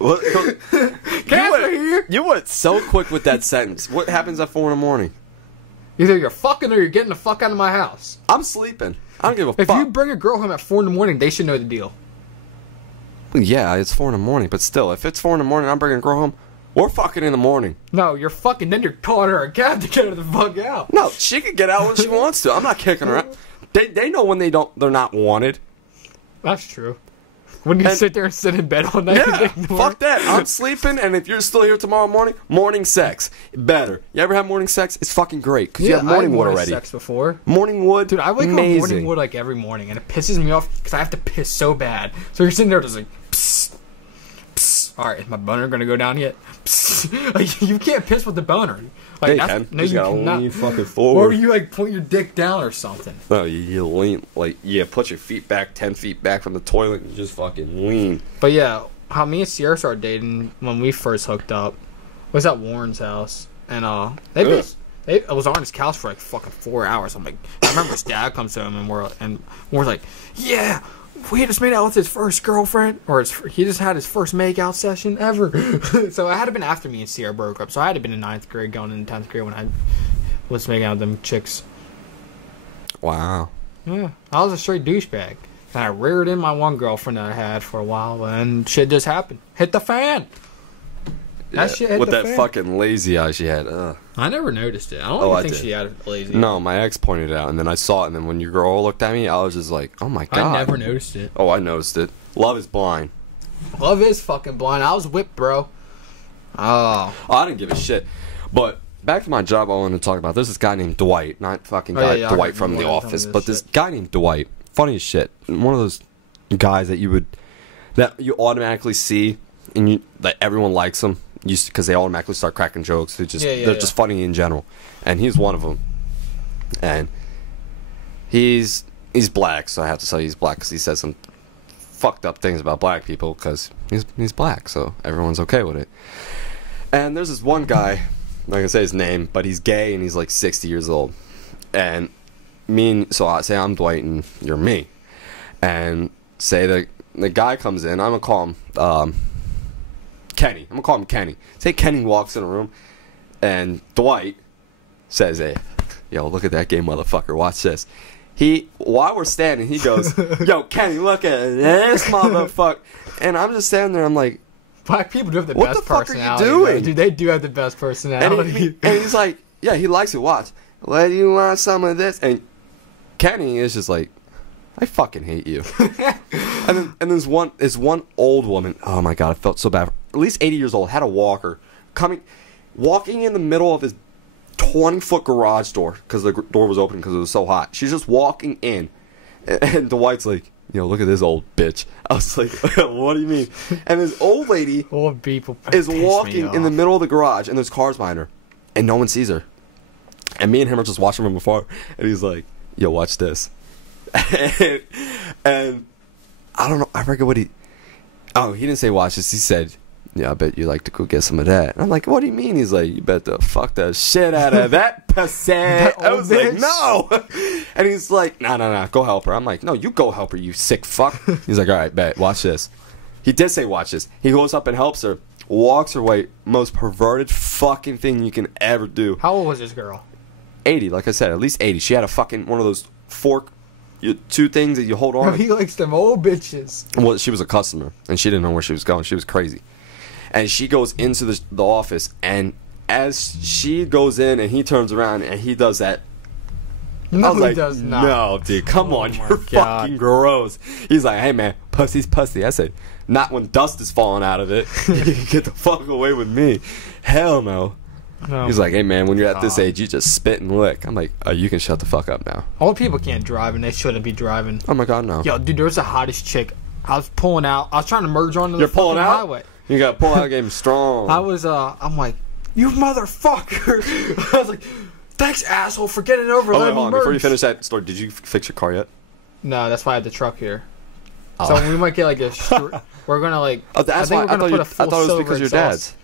Cabs are here. You went so quick with that sentence. What happens at 4 in the morning? Either you're fucking or you're getting the fuck out of my house. I'm sleeping. I don't give a If fuck. you bring a girl home at 4 in the morning, they should know the deal. Yeah, it's 4 in the morning, but still, if it's 4 in the morning, I'm bringing a girl home. We're fucking in the morning. No, you're fucking. Then you're calling her a cab to get her the fuck out. No, she can get out when she wants to. I'm not kicking her out. They know when they're not wanted. That's true. When you sit there and sit in bed all night and Yeah, ignore. fuck that. I'm sleeping, and if you're still here tomorrow morning sex. Better. You ever have morning sex? It's fucking great, because you have morning wood already. Sex before. Morning wood, Dude, I wake up amazing. morning wood like every morning, and it pisses me off because I have to piss so bad. So you're sitting there just like, psst, psst. All right, is my boner gonna go down yet? Psst. Like, you can't piss with the boner. Like, Yeah, you can. No, You just you gotta cannot. lean fucking Or forward. you like point your dick down or something. No, you lean, like, put your feet back 10 feet back from the toilet and you just fucking lean. But yeah, how me and Sierra started dating when we first hooked up was at Warren's house, and it was on his couch for like fucking 4 hours. I'm like, I remember his dad comes home and Warren's like, yeah, we just made out with his first girlfriend, or he just had his first makeout session ever. So it had to been after me and Sierra broke up. So I had to been in 9th grade, going into 10th grade when I was making out with them chicks. Wow. Yeah, I was a straight douchebag. And I reared in my one girlfriend that I had for a while, and shit just happened. Hit the fan. Yeah, That shit hit with the that fan. fucking lazy eye she had. Ugh. I never noticed it. I don't even think she had a lazy eye. No, my ex pointed it out, and then I saw it, and then when your girl looked at me, I was just like, oh my god. I never noticed it. Oh, I noticed it. Love is blind. Love is fucking blind. I was whipped, bro. Oh, I didn't give a shit. But back to my job, I wanted to talk about. There's this guy named Dwight, not fucking guy Dwight from The Office, but this guy named Dwight. Funny as shit. One of those guys that you automatically see, and that everyone likes him, because they automatically start cracking jokes. They're just funny in general, and he's one of them. And he's black, so I have to say he's black because he says some fucked up things about black people because he's black, so everyone's okay with it. And there's this one guy, I'm not gonna say his name, but he's gay and he's like 60 years old. And so I say I'm Dwight and you're me. And say the guy comes in, I'm gonna call him Kenny. I'm gonna call him Kenny. Say Kenny walks in a room and Dwight says, hey, yo, look at that gay motherfucker, watch this. While we're standing, he goes, yo, Kenny, look at this motherfucker. And I'm just standing there, I'm like, black people do have the what best the fuck personality. are you doing? Dude, they do have the best personality. And he's like, yeah, he likes it, watch. Let you want some of this? And Kenny is just like, I fucking hate you. and there's one old woman, oh my god, I felt so bad. At least 80 years old, had a walker, walking in the middle of his 20-foot garage door, because the door was open because it was so hot. She's just walking in, and Dwight's like, yo, look at this old bitch. I was like, what do you mean? And this old lady old people is walking in the middle of the garage, and there's cars behind her, and no one sees her. And me and him are just watching from afar, and he's like, yo, watch this. and I don't know, I forget what he didn't say watch this, he said, yeah, I bet you like to go get some of that. And I'm like, what do you mean? He's like, you better fuck the shit out of that pussy. I was like, no. And he's like, nah, go help her. I'm like, no, you go help her, you sick fuck. He's like, all right, bet, watch this. He did say watch this. He goes up and helps her, walks her away. Most perverted fucking thing you can ever do. How old was this girl? 80, like I said, at least 80. She had a fucking one of those two things that you hold on. He likes them old bitches. Well, she was a customer, and she didn't know where she was going. She was crazy. And she goes into the office, and as she goes in and he turns around and he does that. No, I was like, he does not. no, dude, come on, you're fucking gross. He's like, hey, man, pussy's pussy. I said, not when dust is falling out of it. You can get the fuck away with me. Hell no. Oh, he's like, hey, man, when you're at this age, you just spit and lick. I'm like, oh, you can shut the fuck up now. Old people can't drive, and they shouldn't be driving. Oh, my God, no. Yo, dude, there was the hottest chick. I was pulling out. I was trying to merge onto the pulling fucking out? highway. You got to pull out game strong. I'm like, you motherfucker. I was like, thanks, asshole, for getting over. Hold on, before you finish that story, did you fix your car yet? No, that's why I had the truck here. Oh. So we might get like we're gonna like. Oh, that's why I thought it was because your dad's.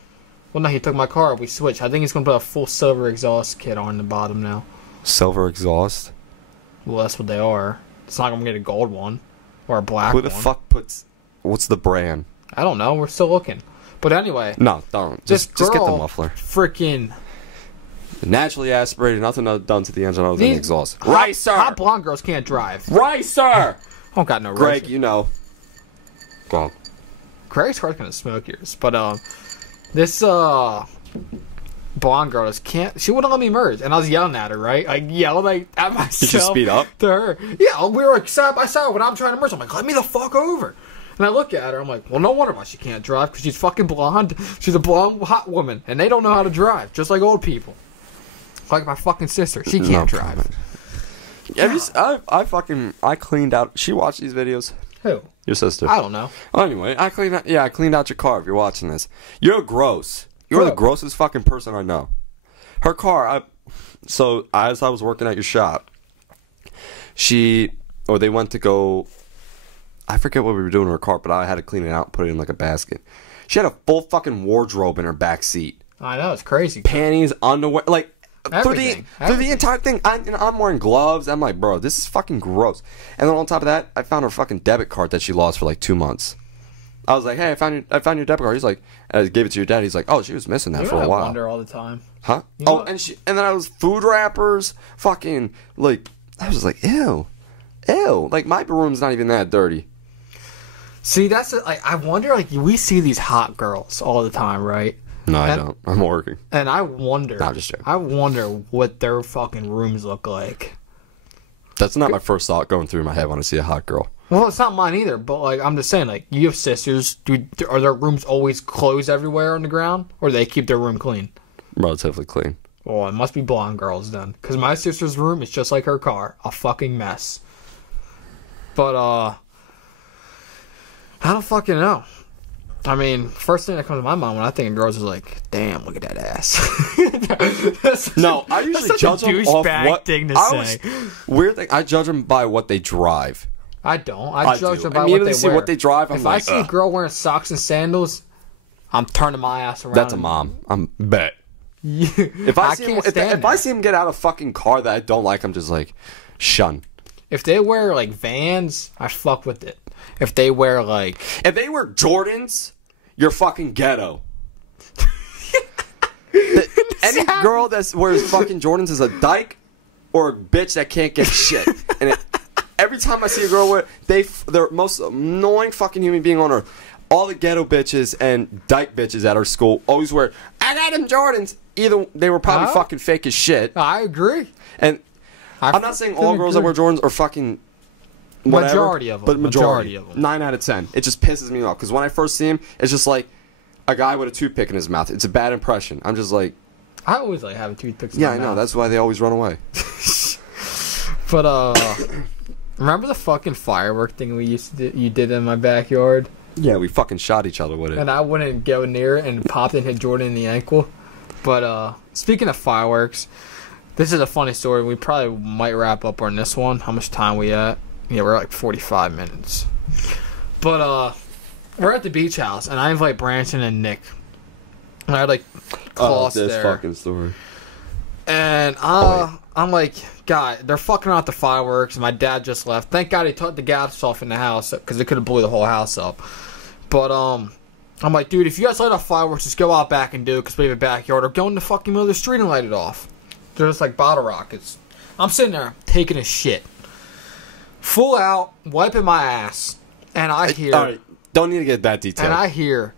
Well, no, he took my car. We switched. I think he's gonna put a full silver exhaust kit on the bottom now. Silver exhaust? Well, that's what they are. It's not gonna get a gold one or a black one. Who the fuck puts? What's the brand? I don't know. We're still looking. But anyway. No, don't. Just get the muffler. Freaking. Naturally aspirated, nothing done to the engine other than exhaust. Right, sir. Hot blonde girls can't drive. Right, sir. I don't got no Greg, right. you know. Go on. Greg's car's gonna smoke yours, but this blonde girl just can't. She wouldn't let me merge, and I was yelling at her. Right, I yelled at myself. Did you speed up to her? Yeah, we were like side by side when I'm trying to merge. I'm like, let me the fuck over. And I look at her. I'm like, well, no wonder why she can't drive, because she's fucking blonde. She's a blonde hot woman, and they don't know how to drive, just like old people. Like my fucking sister, she can't drive. I cleaned out. She watched these videos. Who? Your sister. I don't know. Anyway, I cleaned out your car. If you're watching this, you're gross. You're the grossest fucking person I know. Her car. As I was working at your shop, they went to go. I forget what we were doing to her car, but I had to clean it out and put it in like a basket. She had a full fucking wardrobe in her back seat. I know, it's crazy. Panties, underwear, like Everything. through the entire thing. I'm wearing gloves. I'm like, bro, this is fucking gross. And then on top of that, I found her fucking debit card that she lost for like 2 months. I was like, hey, I found your debit card. He's like, and I gave it to your dad. He's like, oh, she was missing that for a while. I wonder all the time. Huh? You know and then I was food wrappers, fucking like, I was just like, ew. Like my room's not even that dirty. See, that's like, I wonder, like, we see these hot girls all the time, right? No, I don't. I'm working. And I wonder. No, I'm just joking. I wonder what their fucking rooms look like. That's not my first thought going through my head when I see a hot girl. Well, it's not mine either, but, like, I'm just saying, like, you have sisters. Are their rooms always clothes everywhere on the ground? Or do they keep their room clean? Relatively clean. Well, it must be blonde girls then. Because my sister's room is just like her car. A fucking mess. But, I don't fucking know. I mean, first thing that comes to my mind when I think of girls is like, damn, look at that ass. No, I usually judge them off what thing to say. Weird thing, I judge them by what they drive. I don't. I judge them by what immediately they see wear. what they drive. If I see a girl wearing socks and sandals, I'm turning my ass around. That's a mom. I'm bet. If I see him get out of a fucking car that I don't like, I'm just like, shun. If they wear like Vans, I fuck with it. If they wear Jordans, you're fucking ghetto. Any girl that wears fucking Jordans is a dyke or a bitch that can't get shit. And every time I see a girl wear, they're most annoying fucking human being on earth. All the ghetto bitches and dyke bitches at our school always wear, I got them Jordans. Either they were probably fucking fake as shit. I agree. And I'm not saying all girls that wear Jordans are fucking whatever, majority of them. But majority of them. 9 out of 10. It just pisses me off because when I first see him, it's just like a guy with a toothpick in his mouth. It's a bad impression. I'm just like, I always like having toothpicks in my mouth. I know. That's why they always run away. But remember the fucking firework thing you did in my backyard? Yeah, we fucking shot each other with it. And I wouldn't go near it and popped and hit Jordan in the ankle. But speaking of fireworks, this is a funny story. We probably might wrap up on this one. How much time we at? Yeah, we're like 45 minutes. But we're at the beach house, and I invite Branson and Nick. And I had like Klaus this there. Fucking story. And I'm like, God, they're fucking out the fireworks. And my dad just left. Thank God he took the gas off in the house because it could have blew the whole house up. But I'm like, dude, if you guys light off fireworks, just go out back and do it because we have a backyard, or go in the fucking middle of the street and light it off. They're just like bottle rockets. I'm sitting there taking a shit, full out, wiping my ass, and I hear. All right, don't need to get that detailed. And I hear,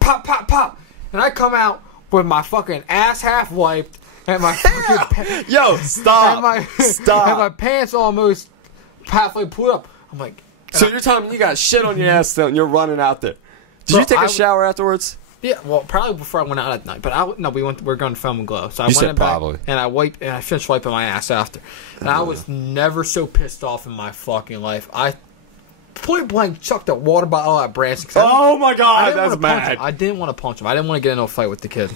pop, pop, pop, and I come out with my fucking ass half wiped and my fucking yo, stop, stop, and my pants almost halfway pulled up. I'm like. So you're telling me you got shit on your ass still and you're running out there. Did you take a shower afterwards? Yeah, well, probably before I went out at night. But we're going to film and glow. So I went in probably. back and I finished wiping my ass after. And I was never so pissed off in my fucking life. I point blank chucked a water bottle at Branson. Oh my God, that's mad. I didn't want to punch him. I didn't want to get into a fight with the kid.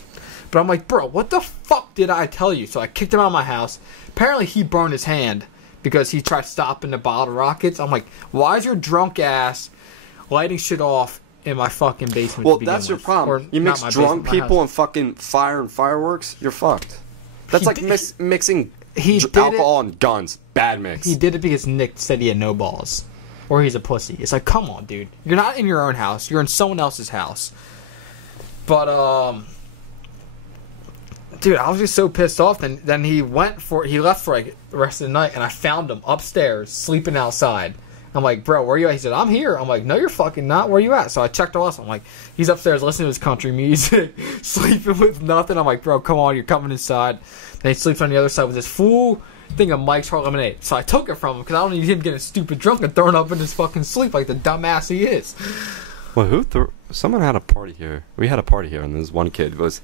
But I'm like, bro, what the fuck did I tell you? So I kicked him out of my house. Apparently he burned his hand because he tried stopping the bottle rockets. I'm like, why is your drunk ass lighting shit off in my fucking basement? Well, that's your problem. You mix drunk people and fucking fire and fireworks, you're fucked. That's like mixing alcohol and guns. Bad mix. He did it because Nick said he had no balls. Or he's a pussy. It's like, come on, dude. You're not in your own house. You're in someone else's house. But, dude, I was just so pissed off. Then he left for like the rest of the night, and I found him upstairs sleeping outside. I'm like, bro, where are you at? He said, I'm here. I'm like, no, you're fucking not. Where you at? So I checked all this. I'm like, he's upstairs listening to his country music, sleeping with nothing. I'm like, bro, come on, you're coming inside. Then he sleeps on the other side with this full thing of Mike's Hard Lemonade. So I took it from him because I don't need him getting stupid drunk and throwing up in his fucking sleep like the dumbass he is. Well, someone had a party here. We had a party here, and this one kid was.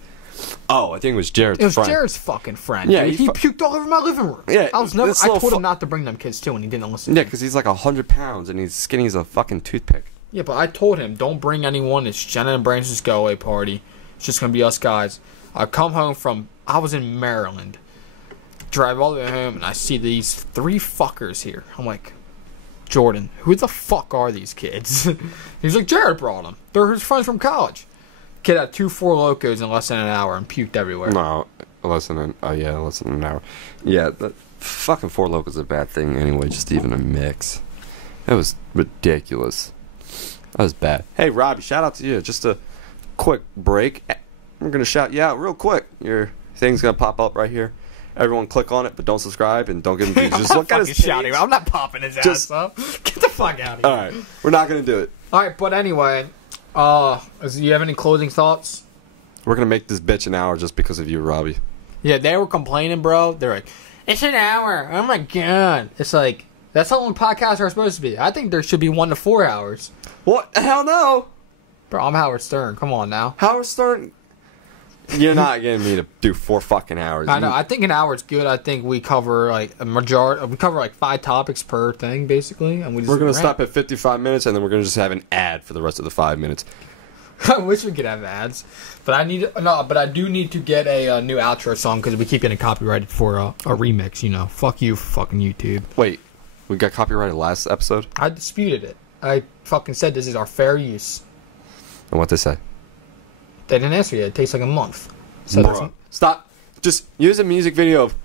Oh, I think it was Jared's friend. It was Jared's fucking friend. Yeah, dude. He puked all over my living room. Yeah, I told him not to bring them kids too, and he didn't listen. Yeah, because he's like 100 pounds and he's skinny as a fucking toothpick. Yeah, but I told him, don't bring anyone. It's Jenna and Branch's go-away party. It's just gonna be us guys. I come home I was in Maryland, drive all the way home, and I see these 3 fuckers here. I'm like, Jordan, who the fuck are these kids? He's like, Jared brought them. They're his friends from college. Kid had 2 Four Locos in less than an hour and puked everywhere. No, less than an hour. Yeah, the fucking Four Loko is a bad thing anyway. Just even a mix. That was ridiculous. That was bad. Hey, Robbie, shout out to you. Just a quick break. We're gonna shout you out real quick. Your thing's gonna pop up right here. Everyone click on it, but don't subscribe and don't give him views. Just look at his shouting. I'm not popping his ass up. Get the fuck out of here. All right, we're not gonna do it. All right, but anyway, do you have any closing thoughts? We're gonna make this bitch an hour just because of you, Robbie. Yeah, they were complaining, bro. They're like, it's an hour. Oh my god. It's like, that's how long podcasts are supposed to be. I think there should be 1 to 4 hours. What? Hell no. Bro, I'm Howard Stern. Come on now. Howard Stern. You're not getting me to do 4 fucking hours. I know. I think an hour is good. I think we cover like a majority. We cover like 5 topics per thing, basically, and we're gonna stop at 55 minutes, and then we're gonna just have an ad for the rest of the 5 minutes. I wish we could have ads, but I do need to get a new outro song because we keep getting copyrighted for a remix. You know, fuck you, fucking YouTube. Wait, we got copyrighted last episode? I disputed it. I fucking said this is our fair use. And what they say? They didn't answer yet. It takes like a month. So Bruh. Stop. Just use a music video of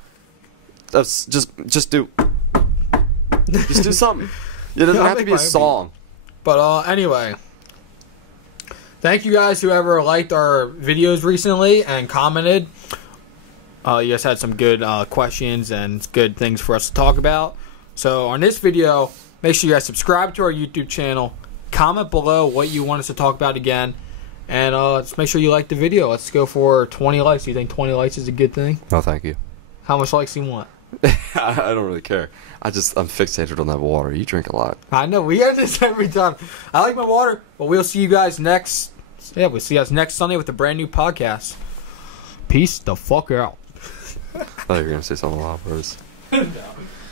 just do something. It doesn't have to be a song. But anyway, thank you guys whoever liked our videos recently and commented. You guys had some good questions and good things for us to talk about. So on this video, make sure you guys subscribe to our YouTube channel. Comment below what you want us to talk about again. And just make sure you like the video. Let's go for 20 likes. Do you think 20 likes is a good thing? No, thank you. How much likes do you want? I don't really care. I'm fixated on that water. You drink a lot. I know. We have this every time. I like my water. But we'll see you guys next. Yeah, we'll see you guys next Sunday with a brand new podcast. Peace the fuck out. I thought you were going to say something a lot worse. No.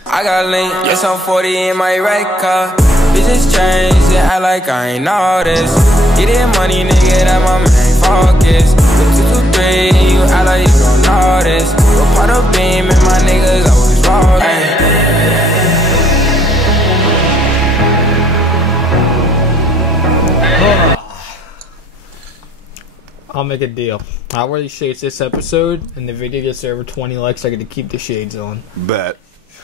I got link, yes I'm 40 in my red car. Bitches change, yeah, I like I ain't all this. Get that money, nigga, that my main focus. Look 2, 2, 3, and you act like you don't know this. Go part of beam and my niggas always rolling. I'll make a deal. I'll wear these shades this episode, and the video gets over 20 likes. I get to keep the shades on. Bet.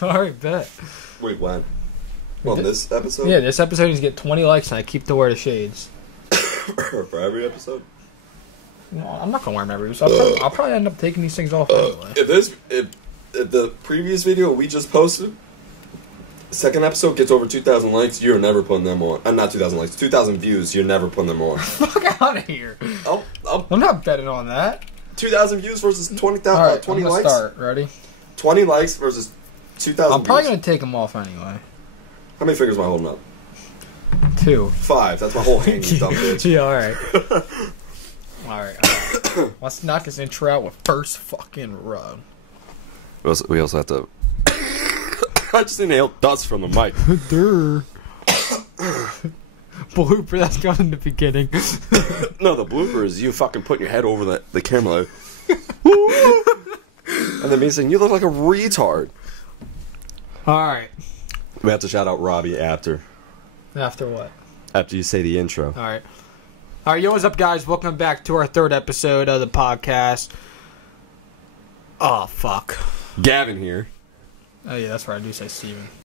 Alright, bet. Wait, when? On this episode? Yeah, this episode needs to get 20 likes, and I keep to wear the shades. For every episode? No, I'm not gonna wear them every week. I'll probably end up taking these things off anyway. If the previous video we just posted, second episode gets over 2,000 likes, you're never putting them on. Not 2,000 likes, 2,000 views, you're never putting them on. Fuck out of here. I'm not betting on that. 2,000 views versus 20,000. Alright, 20 I'm gonna likes. start. Ready? 20 likes versus 2,000 I'm probably views. gonna take them off anyway. How many fingers am I holding up? 2. 5. That's my whole hand, you dumb bitch. Yeah, alright. Alright. Let's knock this intro out with first fucking run. We also have to... I just inhaled dust from the mic. Durr. Blooper, that's going in the beginning. No, the blooper is you fucking putting your head over the camera like... And then me saying, you look like a retard. Alright. We have to shout out Robbie after. After what? After you say the intro. Alright. Alright, yo, what's up, guys? Welcome back to our 3rd episode of the podcast. Oh, fuck. Gavin here. Oh, yeah, that's right. I do say Steven.